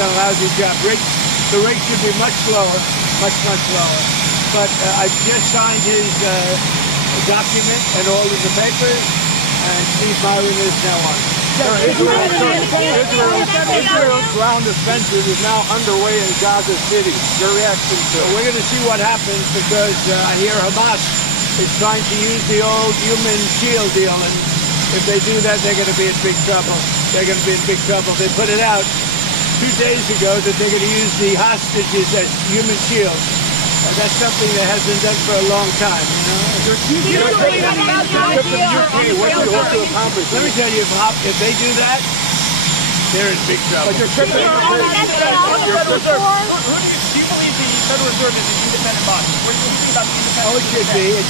done a lousy job. The rate should be much lower, much lower. But I just signed his document and all of the papers, and Steve Myron is now on it. Israel's ground offensive is now underway in Gaza City. Your reaction to it? We're going to see what happens because I hear Hamas is trying to use the old human shield deal, and if they do that, they're going to be in big trouble. They're going to be in big trouble. They put it out 2 days ago that they're going to use the hostages as human shields. And that's something that has been done for a long time, you know? Let me tell you, if they do that, they're in big trouble. Do you believe the Federal Reserve is an independent body? What do you think about the independent? Oh, it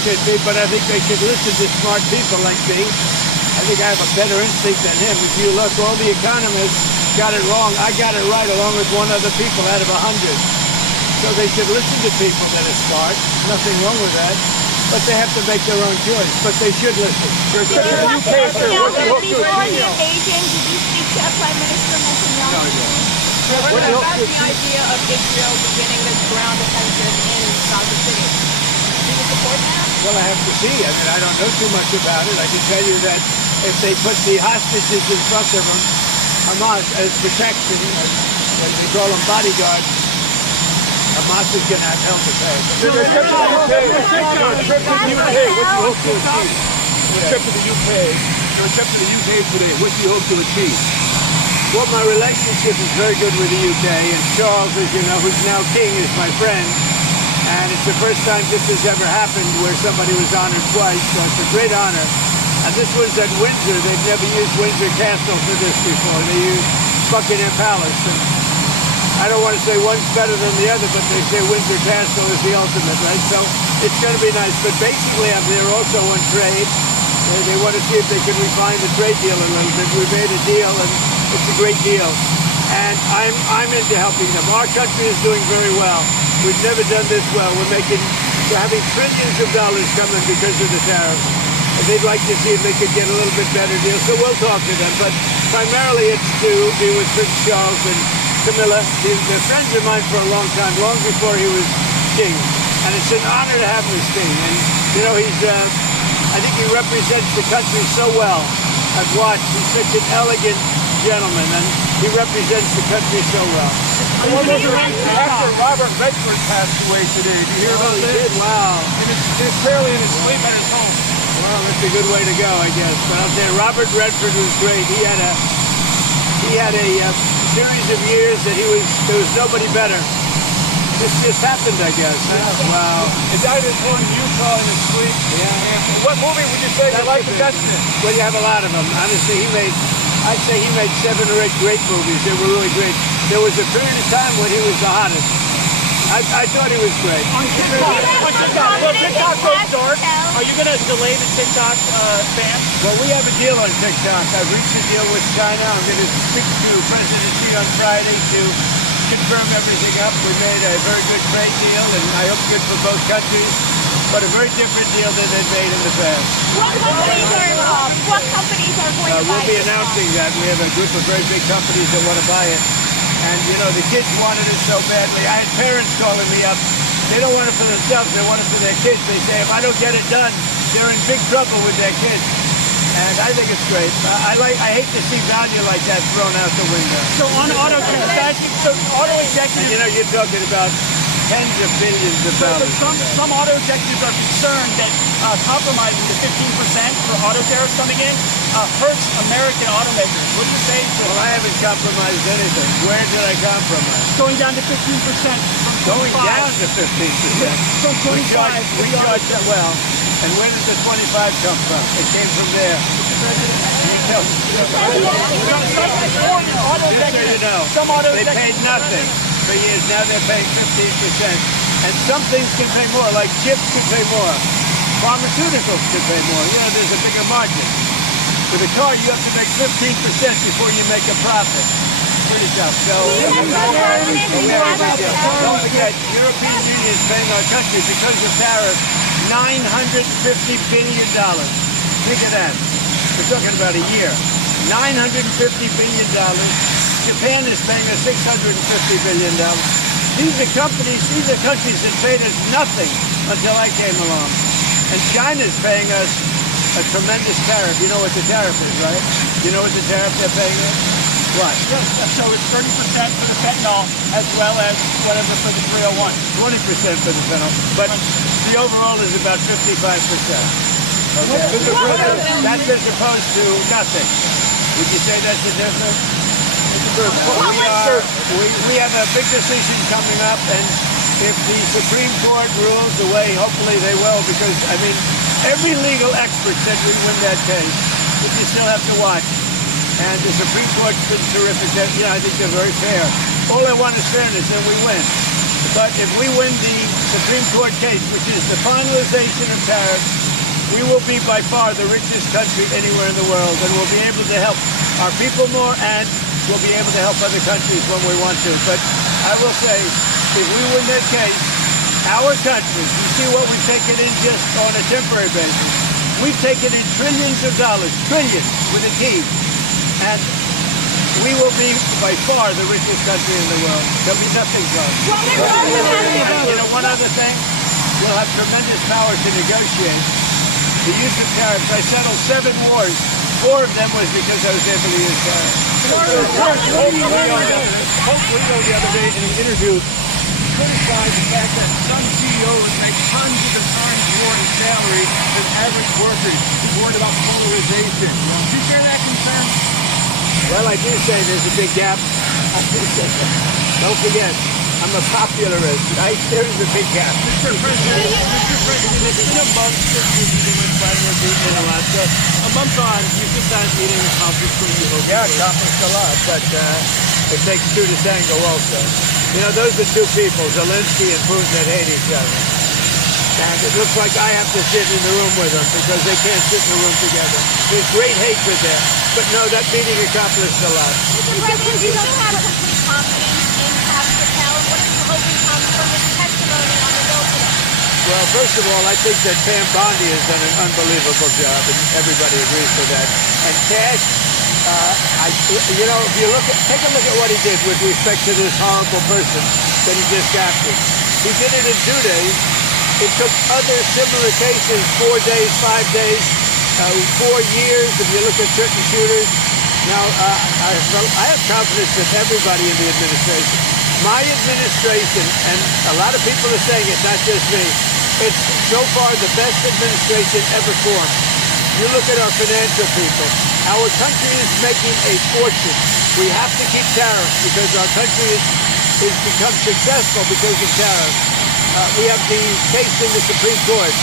should be, but I think they should listen to smart people like me. I think I have a better instinct than him. If you look, all the economists got it wrong. I got it right along with one other people out of 100. So they should listen to people that are smart. Nothing wrong with that. But they have to make their own choice. But they should listen. Before the invasion, did you speak to Prime Minister Netanyahu? No, I didn't. What about the idea of Israel beginning this ground offensive in Gaza City? Do you support that? Well, I have to see. I mean, I don't know too much about it. I can tell you that if they put the hostages in front of them, Hamas, as protection, as they call them bodyguards, Hamas is going to have hell to pay. Trip to the UK today. What do you hope to achieve? Well, my relationship is very good with the UK, and Charles, as you know, who's now king, is my friend. And it's the first time this has ever happened where somebody was honored twice, so it's a great honor. And this was at Windsor. They've never used Windsor Castle for this before. They used Buckingham Palace. And I don't want to say one's better than the other, but they say Windsor Castle is the ultimate, right? So it's going to be nice. But basically, I'm there also on trade. They want to see if they can refine the trade deal a little bit. We made a deal, and it's a great deal. And I'm into helping them. Our country is doing very well. We've never done this well. We're having trillions of dollars coming because of the tariffs. And they'd like to see if they could get a little bit better deal. So we'll talk to them. But primarily it's to be with Prince Charles and Camilla. They're friends of mine for a long time, long before he was king. And it's an honor to have him as king. And, you know, I think he represents the country so well. I've watched. He's such an elegant gentleman, and he represents the country so well. After Robert Redford passed away today, did you hear about this? Wow. It's barely in his sleep at his home. Well, that's a good way to go, I guess. But I'll tell you, Robert Redford was great. He had a series of years that there was nobody better. This just happened, I guess. Wow. He died at home in Utah in his sleep. Yeah. What movie would you say you like the best in? Well, you have a lot of them. Honestly, I'd say he made 7 or 8 great movies. They were really great. There was a period of time when he was the hottest. I thought he was great. On TikTok goes dark. Are you going to delay the TikTok ban? Well, we have a deal on TikTok. I've reached a deal with China. I'm going to speak to President Xi on Friday to confirm everything up. We made a very good trade deal, and I hope good for both countries, but a very different deal than they've made in the past. What companies are involved? What companies are going to buy We'll be it? announcing that. We have a group of very big companies that want to buy it. And, you know, the kids wanted it so badly. I had parents calling me up. They don't want it for themselves. They want it for their kids. They say, if I don't get it done, they're in big trouble with their kids. And I think it's great. I hate to see value like that thrown out the window. So on auto executives, You know, you're talking about tens of billions of dollars. some auto executives are concerned that compromising the 15% for auto tariffs coming in hurts American automakers. What do you say to Well, I haven't compromised anything. Where did I compromise? going down to 15% from Going 25? down to 15%. From 25. We charge that well. And where did the 25 come from? It came from there. Some auto They paid nothing for years. Now they're paying 15%. And some things can pay more, like chips can pay more. Pharmaceuticals can pay more. You know, there's a bigger margin. With a car, you have to make 15% before you make a profit. Pretty tough. So, don't forget, European Union is paying our country because of tariffs $950 billion. Think of that. We're talking about a year. $950 billion Japan is paying us $650 billion. These are countries that paid us nothing until I came along. And China's paying us a tremendous tariff. You know what the tariff is, right? You know what the tariff they're paying us? What? So it's 30% for the fentanyl as well as whatever for the 301. 20% for the fentanyl. But the overall is about 55%. Okay. That's as opposed to nothing. Would you say that's the difference? We have a big decision coming up, and if the Supreme Court rules the way, hopefully they will, because, I mean, every legal expert said we win that case, but you still have to watch. And the Supreme Court's been terrific. I think they're very fair. All I want is fairness, and we win. But if we win the Supreme Court case, which is the finalization of tariffs, we will be by far the richest country anywhere in the world, and we'll be able to help our people more, and we'll be able to help other countries when we want to. But I will say, if we win that case, our country, you see what we've taken in just on a temporary basis, we've taken in trillions of dollars, trillions with a T, and we will be by far the richest country in the world. There'll be nothing close. You know, one other thing, we'll have tremendous power to negotiate. The use of tariffs, I settled 7 wars. 4 of them was because I was able to use tariffs. Hope Leo the other day in an interview criticized the fact that some CEOs make hundreds of times more in salary than average workers. He's worried about polarization. Do you share that concern? Well, I do say there's a big gap. I do say that. Don't forget, I'm a popularist, right? There's a big gap. Mr. President, it's been a month since you're meeting with Vladimir Putin in Alaska. A month on, you think that meeting accomplished what you hoped? Yeah, accomplished a lot, but it takes 2 to tango also. You know, those are 2 people, Zelensky and Putin, that hate each other. And it looks like I have to sit in the room with them because they can't sit in the room together. There's great hatred there. But no, that meeting accomplished a lot. Mr. President, you don't have complete confidence in Pastor Patel. What is the hope and comes from his testimony on the bill today? Well, first of all, I think that Pam Bondi has done an unbelievable job, and everybody agrees with that. And Cash, you know, if you take a look at what he did with respect to this horrible person that he just captured. He did it in 2 days. It took other similar cases 4 days, 5 days, 4 years. If you look at certain shooters, now I have confidence in everybody in the administration. My administration, and a lot of people are saying it, not just me. It's so far the best administration ever formed. You look at our financial people. Our country is making a fortune. We have to keep tariffs because our country is become successful because of tariffs. We have the case in the Supreme Court.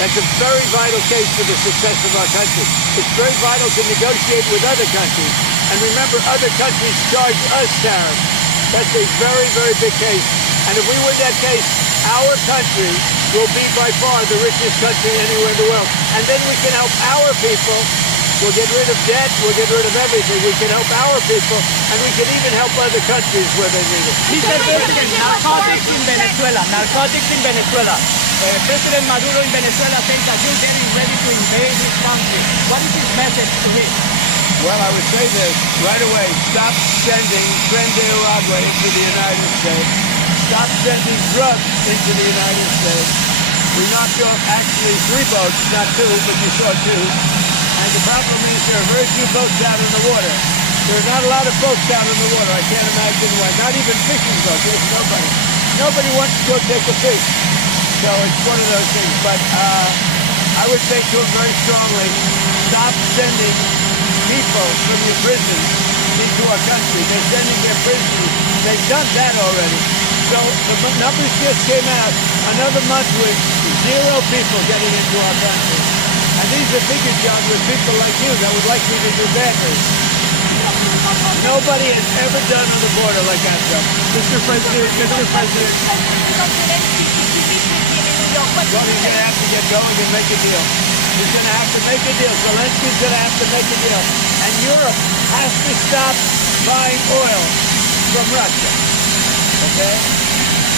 That's a very vital case for the success of our country. It's very vital to negotiate with other countries. And remember, other countries charge us tariffs. That's a very, very big case. And if we win that case, our country will be by far the richest country anywhere in the world. And then we can help our people. We'll get rid of debt. We'll get rid of everything. We can help our people. And we can even help other countries where they need it. Mr. President, narcotics in Venezuela. Narcotics in Venezuela. President Maduro in Venezuela says that you're getting ready to invade his country. What is his message to him? Well, I would say this right away. Stop sending Tren de Aragua into the United States. Stop sending drugs into the United States. We knocked off actually 3 boats, not 2, but you saw 2. And the problem is there are very few boats out in the water. There are not a lot of boats out in the water. I can't imagine why. Not even fishing boats. There's nobody. Nobody wants to go take a fish. So it's one of those things. But I would say to him very strongly, stop sending people from your prisons into our country. They're sending their prisoners. They've done that already. So the numbers just came out. Another month with 0 people getting into our country. And these are bigger jobs with people like you that would like me to do bad news. Nobody has ever done on the border like I've done. Mr. President. Well, he's going to have to get going and make a deal. He's going to have to make a deal. Zelensky's going to have to make a deal. And Europe has to stop buying oil from Russia. Okay?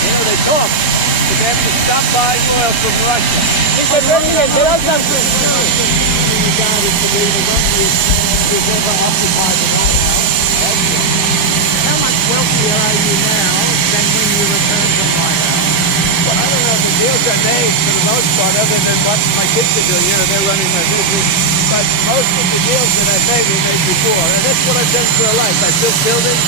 You know, they talk, but they have to stop buying oil from Russia. Mr. President, there are some The happier are you now than when you returned from White House? Well, I don't know if the deals are made for the most part, other than what my kids are doing. You know, they're running their business. But most of the deals that I've made were made before. And that's what I've done for a life. I built buildings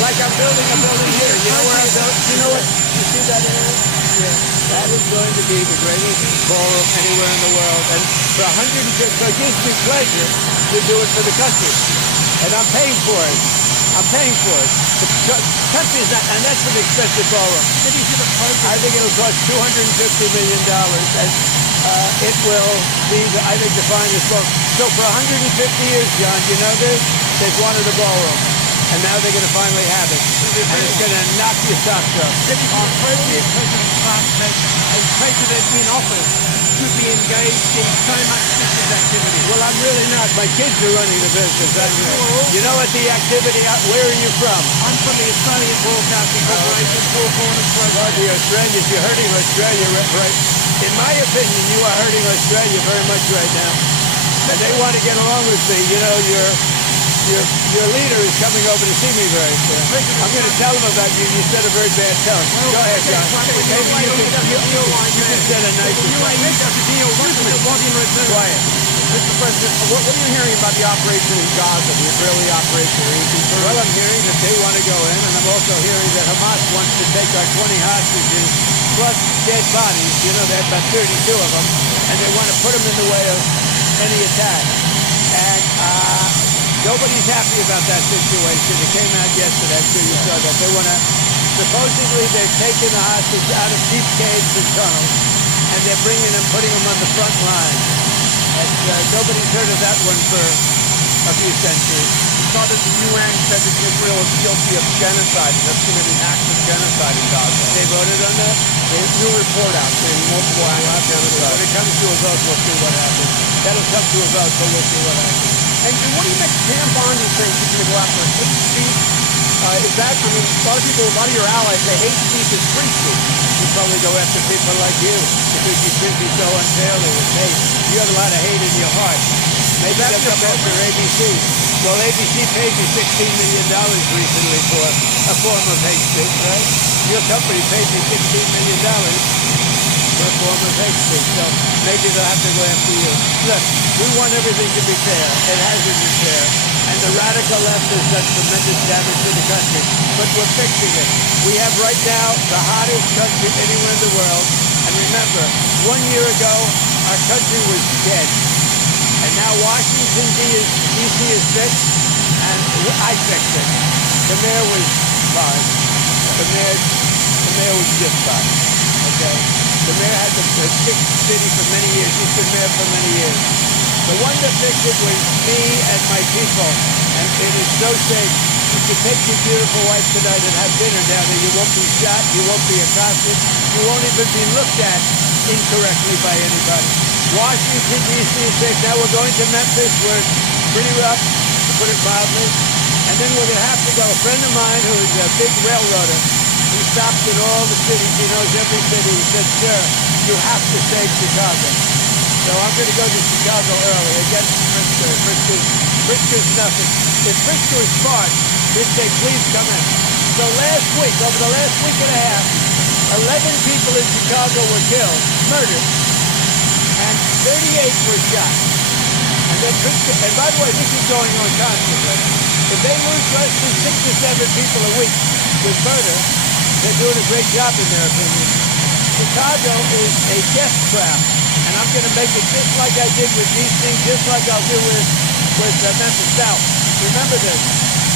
like I'm building a building here. You know where I'm building? You know what? You see that area? Yeah. That is going to be the greatest ballroom anywhere in the world. And for 150, so it gives me pleasure to do it for the country. And I'm paying for it. I'm paying for it. The country is not, and that's an expensive ballroom. I think it'll cost $250 million, and it will be, I think, the finest ballroom. So for 150 years, John, you know this? They've wanted a ballroom, and now they're going to finally have it. And it's going to knock your socks off. President Trump said a president in office should be engaged in so much business activity. Well, I'm really not. My kids are running the business. You know what the activity, where are you from? I'm from the Australian Broadcasting Corporation, Four Corners Well, Program. the Australians, you're hurting Australia, right? In my opinion, you are hurting Australia very much right now. And they want to get along with me. You know, your leader is coming over to see me very soon. I'm going to tell him about you. You set a very bad tone. Go ahead, John. Maybe you can set a nice quiet. Mr. President, what are you hearing about the operation in Gaza, the Israeli operation? Are you concerned? Well, I'm hearing that they want to go in, and I'm also hearing that Hamas wants to take our 20 hostages plus dead bodies. You know, they have about 32 of them, and they want to put them in the way of any attack. And nobody's happy about that situation. It came out yesterday, I'm sure you saw that. They want to, supposedly they've taken the hostages out of deep caves and tunnels, and they're bringing them, putting them on the front line. And nobody's heard of that one for a few centuries. We saw that the UN said that Israel is guilty of genocide. That's committing acts of genocide in Gaza. They voted on that? There's a new report out saying multiple acts of genocide. When it comes to a vote, we'll see what happens. That'll come to a vote, so we'll see what happens. And what do you make Pam Bondi saying she's going to go after hate speech? Is that, I mean, a lot of your allies say hate speech is free speech. You probably go after people like you because you treat me so unfairly with hate. You have a lot of hate in your heart. Maybe they'll come after ABC. Well, ABC paid me $16 million recently for a form of hate speech, right? Your company paid me $16 million for a form of hate speech. So maybe they'll have to go after you. Look, we want everything to be fair. It hasn't been fair. And the radical left has done tremendous damage to the country. But we're fixing it. We have right now the hottest country anywhere in the world. And remember, 1 year ago, our country was dead. And now Washington, D.C. is fixed, and I fixed it. The mayor was fine. The mayor was just fine. Okay? The mayor had fixed the city for many years. He's been mayor for many years. The one that fixed it was me and my people. And it is so safe. You can take your beautiful wife tonight and have dinner down there. You won't be shot. You won't be accosted. You won't even be looked at incorrectly by anybody. Washington, D.C. is safe. Now we're going to Memphis, where it's pretty rough, to put it mildly. And then we're going to have to go. A friend of mine who is a big railroader, he stops in all the cities. He knows every city. He said, sir, you have to save Chicago. So I'm going to go to Chicago early. Again, Frisco's nothing. If Frisco is smart, he'd say, please come in. So last week, over the last week and a half, 11 people in Chicago were killed, murdered, and 38 were shot. And then Frisco, and by the way, this is going on constantly. If they lose less than 6 or 7 people a week with murder, they're doing a great job in their opinion. Chicago is a death trap. And I'm going to make it just like I did with D.C., just like I'll do with Memphis South. Remember this.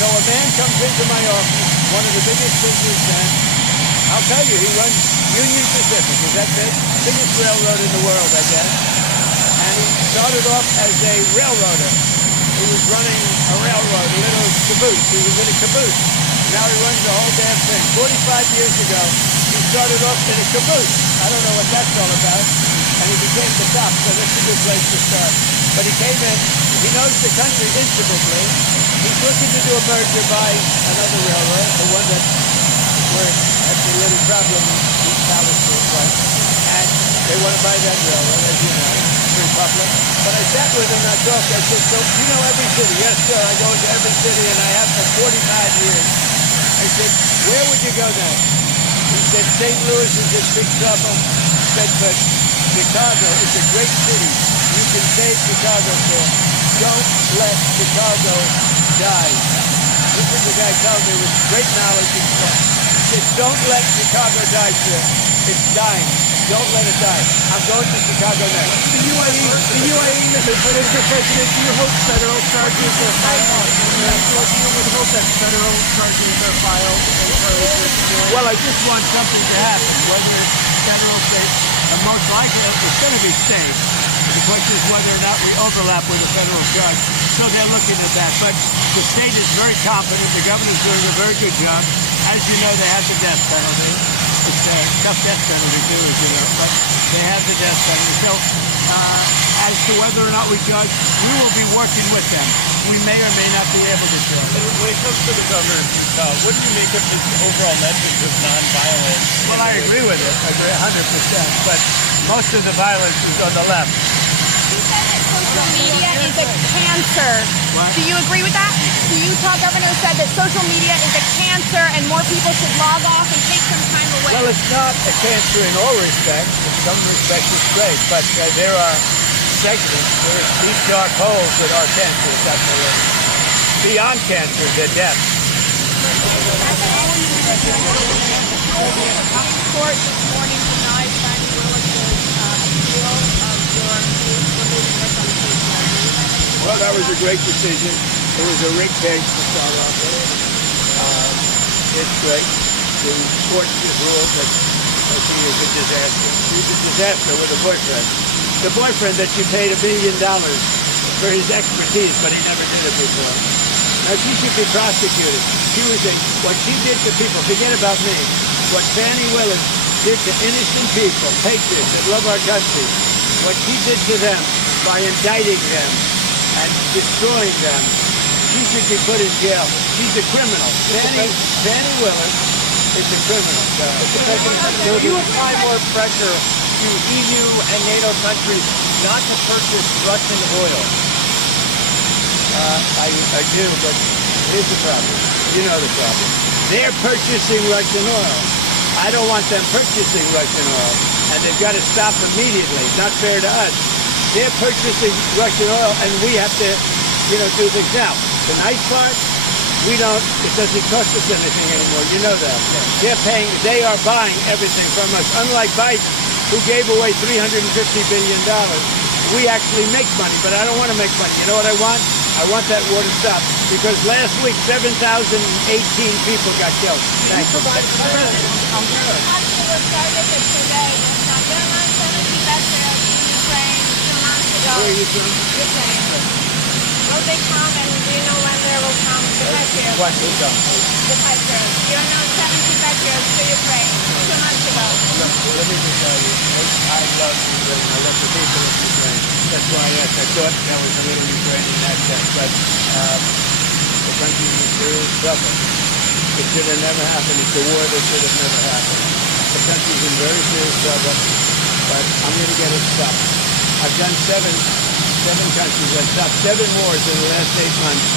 So a man comes into my office, one of the biggest businessmen. I'll tell you, he runs Union Pacific. Is that the biggest railroad in the world, I guess? And he started off as a railroader. He was running a railroad, a little caboose. He was in a caboose. Now he runs the whole damn thing. 45 years ago, he started off in a caboose. I don't know what that's all about. And he became the top, so that's a good place to start. But he came in, he knows the country intimately. He's looking to do a merger by another railroad, the one that we're having a little problem in East Palestine, right? And they want to buy that railroad, as you know, pretty popular. But I sat with him and I talked, I said, so you know every city? Yes, sir, I go into every city and I have for 45 years. I said, Where would you go next? He said St. Louis is in big trouble. He said, but Chicago is a great city. You can save Chicago, sir. Don't let Chicago die. This is the guy telling me with great knowledge and stuff. He said, don't let Chicago die, sir. It's dying. Don't let it die. I'm going to Chicago next. The UAE, Mr. President, do you hope federal charges are filed? Do you would hope that federal charges are filed? Well, I just want something to happen, whether it's federal, state, and most likely it's going to be state. The question is whether or not we overlap with a federal judge. So they're looking at that. But the state is very confident. The governor's doing a very good job. As you know, they have the death penalty. It's a tough death penalty too, as you know, but they have the death penalty. So as to whether or not we judge, we will be working with them. We may or may not be able to judge. When it comes to the governor's recall, what do you make of his overall message of nonviolence? Well, I agree with it. I agree 100%. But most of the violence is on the left. He said that social media is a cancer. What? Do you agree with that? The Utah governor said that social media is a cancer and more people should log off and take some time away. Well, it's not a cancer in all respects. In some respects, it's great. But there are segments, there are deep, dark holes that are cancers, definitely. Beyond cancer, they're death. Court this morning denied Fannie Willis's appeal of your removing her from the case. Well, that was a great decision. It was a rigged case to start off with. It's great. The court ruled that she is a disaster. She's a disaster with a boyfriend. The boyfriend that she paid $1 billion for his expertise, but he never did it before. Now, she should be prosecuted. What she did to people, forget about me, what Fannie Willis did to innocent people, patriots that love our country, what she did to them by indicting them and destroying them, she should be put in jail. She's a criminal. Fannie Willis is a criminal. Will you apply more pressure to EU and NATO countries not to purchase Russian oil? I do, but here's the problem. You know the problem. They're purchasing Russian oil. I don't want them purchasing Russian oil, and they've got to stop immediately. It's not fair to us. They're purchasing Russian oil, and we have to, do things. Now, the nice part, it doesn't cost us anything anymore. You know that. They are buying everything from us. Unlike Biden, who gave away $350 billion. We actually make money, but I don't want to make money. You know what I want? I want that war to stop. Because last week, 7,018 people got killed. Thank you. Where are you from? Will they come, and do you know when they will come? The patriots. What will come? The patriots. You know 70 patriots to Ukraine 2 months ago. Look, let me just tell you, I love Ukraine. I love the people of Ukraine. That's why I thought there was a little Ukrainian accent, but the country is in serious trouble. It should have never happened. It's a war that should have never happened. The country's in very serious trouble, but I'm going to get it stopped. I've done seven countries. I've stopped 7 wars in the last 8 months.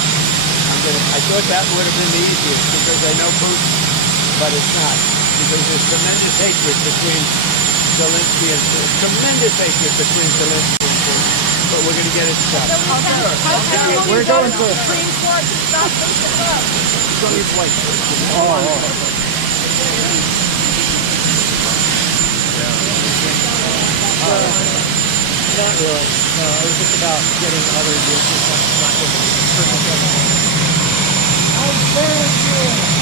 I thought that would have been the easiest because I know Putin, but it's not. Because there's tremendous hatred between Zelensky and Putin. Tremendous hatred between Zelensky and Putin. But we're going to get it stopped. We're going to Supreme Court to stop this up. Not really. No, it was just about getting other vehicles not getting. Oh, very good.